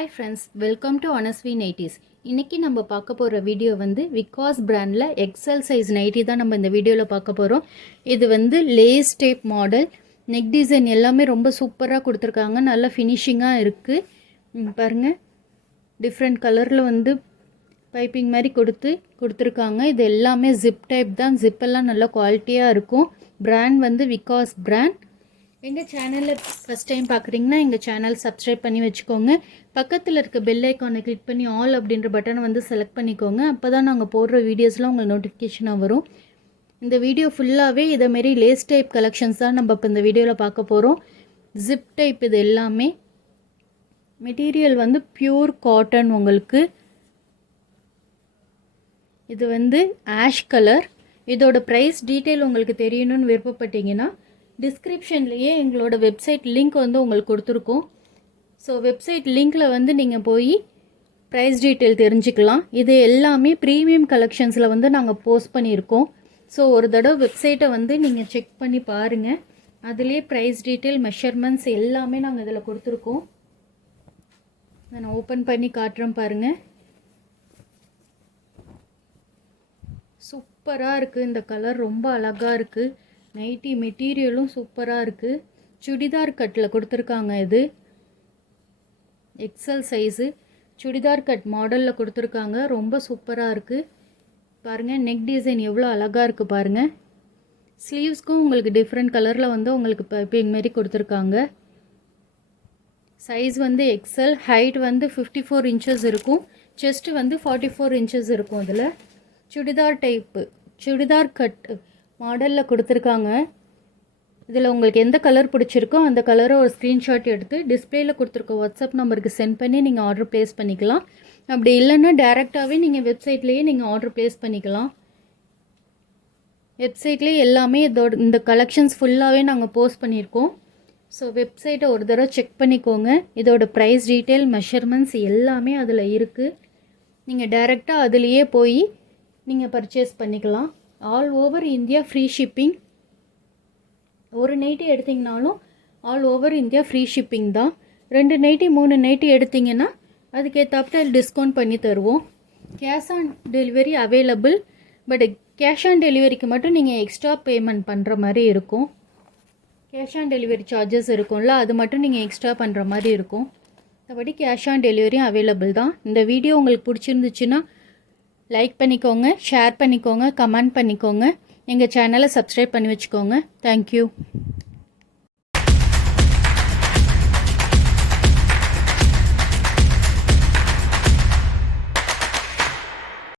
Hi friends, welcome to Honestly Nighties. இன்னைக்கு நம்ம பார்க்க போகிற வீடியோ வந்து விகாஸ் பிராண்டில் எக்ஸல் சைஸ் நைட்டி தான் நம்ம இந்த வீடியோவில் பார்க்க போகிறோம். இது வந்து lace type model, neck design எல்லாமே ரொம்ப சூப்பராக கொடுத்துருக்காங்க. நல்ல ஃபினிஷிங்காக இருக்குது. பாருங்கள், டிஃப்ரெண்ட் கலரில் வந்து பைப்பிங் மாதிரி கொடுத்துருக்காங்க. இது எல்லாமே ஜிப் டைப் தான். ஜிப்பெல்லாம் நல்ல குவாலிட்டியாக இருக்கும். பிராண்ட் வந்து விகாஸ் பிராண்ட். எங்கள் சேனலில் ஃபஸ்ட் டைம் பார்க்குறீங்கன்னா எங்கள் சேனல் சப்ஸ்கிரைப் பண்ணி வச்சுக்கோங்க. பக்கத்தில் இருக்க பெல் ஐக்கானை கிளிக் பண்ணி ஆல் அப்படின்ற பட்டனை வந்து செலக்ட் பண்ணிக்கோங்க. அப்போ தான் நாங்கள் போடுற வீடியோஸ்லாம் உங்களுக்கு நோட்டிஃபிகேஷனாக வரும். இந்த வீடியோ ஃபுல்லாகவே இதேமாரி லேஸ் டைப் கலெக்ஷன்ஸ் தான் நம்ம இப்போ இந்த வீடியோவில் பார்க்க போகிறோம். ஜிப் டைப் இது எல்லாமே. மெட்டீரியல் வந்து பியூர் காட்டன். உங்களுக்கு இது வந்து ஆஷ் கலர். இதோட ப்ரைஸ் டீட்டெயில் உங்களுக்கு தெரியணும்னு விருப்பப்பட்டீங்கன்னா டிஸ்கிரிப்ஷன்லேயே எங்களோட வெப்சைட் லிங்க் வந்து உங்களுக்கு கொடுத்துருக்கோம். ஸோ வெப்சைட் லிங்க்கில் வந்து நீங்கள் போய் ப்ரைஸ் டீட்டெயில் தெரிஞ்சுக்கலாம். இது எல்லாமே ப்ரீமியம் கலெக்ஷன்ஸில் வந்து நாங்கள் போஸ்ட் பண்ணியிருக்கோம். ஸோ ஒரு தடவை வெப்சைட்டை வந்து நீங்கள் செக் பண்ணி பாருங்கள். அதுலேயே ப்ரைஸ் டீட்டெயில், மெஷர்மெண்ட்ஸ் எல்லாமே நாங்கள் இதில் கொடுத்துருக்கோம். நான் ஓப்பன் பண்ணி காட்டுறேன் பாருங்கள். சூப்பராக இருக்குது. இந்த கலர் ரொம்ப அழகாக இருக்குது. நைட்டி மெட்டீரியலும் சூப்பராக இருக்குது. சுடிதார் கட்டில் கொடுத்துருக்காங்க. இது எக்ஸல் சைஸு சுடிதார் கட் மாடலில் கொடுத்துருக்காங்க. ரொம்ப சூப்பராக இருக்குது. பாருங்கள், நெக் டிசைன் எவ்வளோ அழகாக இருக்குது பாருங்கள். ஸ்லீவ்ஸ்க்கும் உங்களுக்கு டிஃப்ரெண்ட் கலரில் வந்து உங்களுக்கு பைப்பிங் மாரி கொடுத்துருக்காங்க. சைஸ் வந்து எக்ஸல். ஹைட் வந்து 54 இன்ச்சஸ் இருக்கும். செஸ்ட்டு வந்து 44 இன்ச்சஸ் இருக்கும். அதில் சுடிதார் டைப்பு சுடிதார் கட் மாடலில் கொடுத்துருக்காங்க. இதில் உங்களுக்கு எந்த கலர் பிடிச்சிருக்கோ அந்த கலரை ஒரு ஸ்க்ரீன்ஷாட் எடுத்து டிஸ்பிளேயில் கொடுத்துருக்க வாட்ஸ்அப் நம்பருக்கு சென்ட் பண்ணி நீங்கள் ஆர்டர் ப்ளேஸ் பண்ணிக்கலாம். அப்படி இல்லைன்னா டேரெக்டாகவே நீங்கள் வெப்சைட்லேயே நீங்கள் ஆர்டர் ப்ளேஸ் பண்ணிக்கலாம். வெப்சைட்லேயே எல்லாமே இந்த கலெக்ஷன்ஸ் ஃபுல்லாகவே நாங்கள் போஸ்ட் பண்ணியிருக்கோம். ஸோ வெப்சைட்டை ஒரு தடவை செக் பண்ணிக்கோங்க. இதோட ப்ரைஸ் டீட்டெயில், மெஷர்மெண்ட்ஸ் எல்லாமே அதில் இருக்குது. நீங்கள் டேரெக்டாக அதுலேயே போய் நீங்கள் பர்ச்சேஸ் பண்ணிக்கலாம். All over India free shipping. ஒரு நைட்டி எடுத்திங்கனாலும் all over India free shipping தான். 2 நைட்டி 3 நைட்டி எடுத்திங்கன்னா அதுக்கேற்றாப்புல டிஸ்கவுண்ட் பண்ணி தருவோம். Cash on delivery available. But cash on டெலிவரிக்கு மட்டும் நீங்கள் எக்ஸ்ட்ரா பேமெண்ட் பண்ணுற மாதிரி இருக்கும். கேஷ் ஆன் டெலிவரி சார்ஜஸ் இருக்கும்ல, அது மட்டும் நீங்கள் எக்ஸ்ட்ரா பண்ணுற மாதிரி இருக்கும். மற்றபடி கேஷ் ஆன் டெலிவரியும் அவைலபிள் தான். இந்த வீடியோ உங்களுக்கு பிடிச்சிருந்துச்சுன்னா லைக் பண்ணிக்கோங்க, ஷேர் பண்ணிக்கோங்க, கமெண்ட் பண்ணிக்கோங்க. எங்கள் சேனலை சப்ஸ்கிரைப் பண்ணி வச்சுக்கோங்க. தேங்க்யூ.